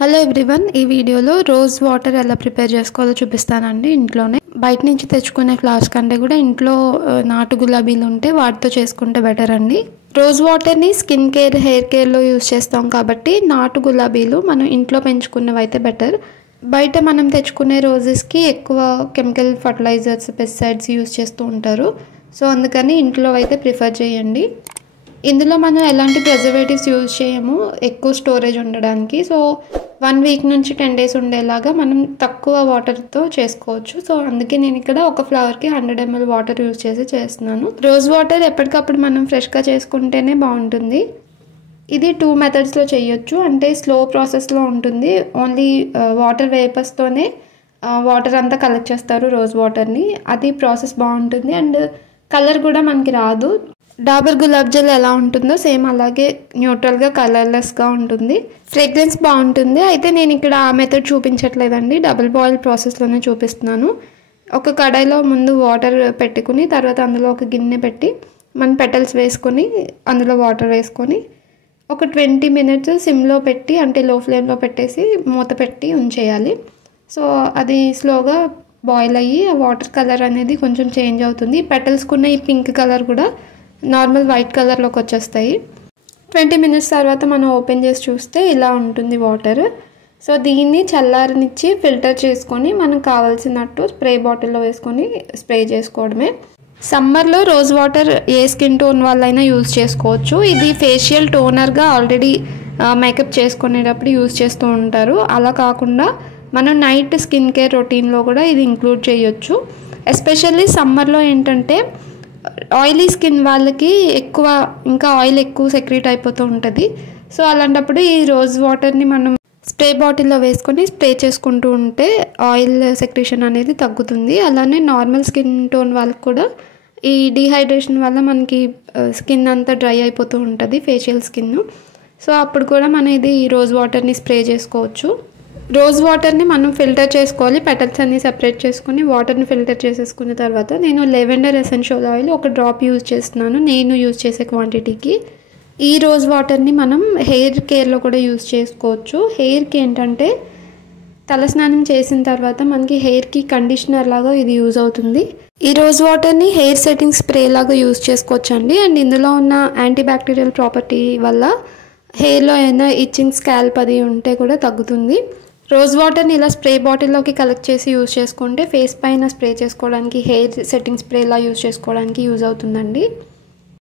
Hello everyone, ఈ వీడియోలో rose water ఎలా ప్రిపేర్ చేసుకోవాలో చూపిస్తానండి. ఇంట్లోనే బయట నుంచి తెచ్చుకునే ఫ్లవర్స్ కంటే కూడా ఇంట్లో నాటు గులాబీలు ఉంటే వాటితో చేసుకుంటే బెటర్ అండి. రోజ్ వాటర్ని స్కిన్ కేర్, హెయిర్ కేర్లో యూజ్ చేస్తాం కాబట్టి నాటు గులాబీలు మనం ఇంట్లో పెంచుకున్నవి అయితే బెటర్. బయట మనం తెచ్చుకునే రోజెస్కి ఎక్కువ కెమికల్ ఫర్టిలైజర్స్, పెస్టిసైడ్స్ యూజ్ చేస్తూ ఉంటారు. సో అందుకని ఇంట్లో అయితే ప్రిఫర్ చేయండి. ఇందులో మనం ఎలాంటి ప్రిజర్వేటివ్స్ యూజ్ చేయము ఎక్కువ స్టోరేజ్ ఉండడానికి. సో 1 వీక్ నుంచి 10 డేస్ ఉండేలాగా మనం తక్కువ వాటర్తో చేసుకోవచ్చు. సో అందుకే నేను ఇక్కడ ఒక ఫ్లవర్కి 100 ml వాటర్ యూజ్ చేస్తున్నాను. రోజ్ వాటర్ ఎప్పటికప్పుడు మనం ఫ్రెష్గా చేసుకుంటేనే బాగుంటుంది. ఇది 2 మెథడ్స్లో చేయొచ్చు. అంటే స్లో ప్రాసెస్లో ఉంటుంది. ఓన్లీ వాటర్ వేపర్స్తోనే వాటర్ అంతా కలెక్ట్ చేస్తారు రోజ్ వాటర్ని. అది ప్రాసెస్ బాగుంటుంది అండ్ కలర్ కూడా మనకి రాదు. డాబర్ గులాబ్ జల్ ఎలా ఉంటుందో సేమ్ అలాగే న్యూట్రల్గా కలర్లెస్గా ఉంటుంది. ఫ్రేగ్రెన్స్ బాగుంటుంది. అయితే నేను ఇక్కడ ఆ మెథడ్ చూపించట్లేదండి, డబుల్ బాయిల్ ప్రాసెస్లోనే చూపిస్తున్నాను. ఒక కడాయిలో ముందు వాటర్ పెట్టుకుని తర్వాత అందులో ఒక గిన్నె పెట్టి మన పెటల్స్ వేసుకొని అందులో వాటర్ వేసుకొని ఒక 20 minutes సిమ్లో పెట్టి, అంటే లో ఫ్లేమ్లో పెట్టేసి మూత పెట్టి ఉంచేయాలి. సో అది స్లోగా బాయిల్ అయ్యి ఆ వాటర్ కలర్ అనేది కొంచెం చేంజ్ అవుతుంది. పెటల్స్కున్న ఈ పింక్ కలర్ కూడా నార్మల్ వైట్ కలర్లోకి వచ్చేస్తాయి. 20 minutes తర్వాత మనం ఓపెన్ చేసి చూస్తే ఇలా ఉంటుంది వాటర్. సో దీన్ని చల్లారనిచ్చి ఫిల్టర్ చేసుకొని మనకు కావాల్సినట్టు స్ప్రే బాటిల్లో వేసుకొని స్ప్రే చేసుకోవడమే. సమ్మర్లో రోజ్ వాటర్ ఏ స్కిన్ టోన్ వాళ్ళైనా యూజ్ చేసుకోవచ్చు. ఇది ఫేషియల్ టోనర్గా ఆల్రెడీ మేకప్ చేసుకునేటప్పుడు యూజ్ చేస్తూ ఉంటారు. అలా కాకుండా మనం నైట్ స్కిన్ కేర్ రొటీన్లో కూడా ఇది ఇంక్లూడ్ చేయొచ్చు. ఎస్పెషల్లీ సమ్మర్లో ఏంటంటే ఆయిలీ స్కిన్ వాళ్ళకి ఇంకా ఆయిల్ ఎక్కువ సెక్రీట్ అయిపోతూ ఉంటుంది. సో అలాంటప్పుడు ఈ రోజ్ వాటర్ని మనం స్ప్రే బాటిల్లో వేసుకొని స్ప్రే చేసుకుంటూ ఉంటే ఆయిల్ సెక్రీషన్ అనేది తగ్గుతుంది. అలానే నార్మల్ స్కిన్ టోన్ వాళ్ళకి కూడా ఈ డీహైడ్రేషన్ వల్ల మనకి స్కిన్ అంతా డ్రై అయిపోతూ ఉంటుంది, ఫేషియల్ స్కిన్. సో అప్పుడు కూడా మనం ఇది రోజ్ వాటర్ని స్ప్రే చేసుకోవచ్చు. రోజ్ వాటర్ని మనం ఫిల్టర్ చేసుకోవాలి. పెటల్స్ అన్ని సెపరేట్ చేసుకుని వాటర్ని ఫిల్టర్ చేసేసుకున్న తర్వాత నేను లెవెండర్ ఎసెన్షియల్ ఆయిల్ ఒక డ్రాప్ యూజ్ చేస్తున్నాను నేను యూజ్ చేసే క్వాంటిటీకి. ఈ రోజ్ వాటర్ని మనం హెయిర్ కేర్లో కూడా యూజ్ చేసుకోవచ్చు. హెయిర్కి ఏంటంటే తలస్నానం చేసిన తర్వాత మనకి హెయిర్కి కండిషనర్ లాగా ఇది యూజ్ అవుతుంది. ఈ రోజ్ వాటర్ని హెయిర్ సెట్టింగ్ స్ప్రే లాగా యూజ్ చేసుకోవచ్చు అండి. అండ్ ఇందులో ఉన్న యాంటీ బ్యాక్టీరియల్ ప్రాపర్టీ వల్ల హెయిర్లో ఏదైనా ఇచ్చింగ్, స్కాల్ప్ అది ఉంటే కూడా తగ్గుతుంది. రోజ్ వాటర్ని ఇలా స్ప్రే బాటిల్లోకి కలెక్ట్ చేసి యూజ్ చేసుకుంటే ఫేస్ పైన స్ప్రే చేసుకోవడానికి, హెయిర్ సెట్టింగ్ స్ప్రేలా యూజ్ చేసుకోవడానికి యూజ్ అవుతుందండి.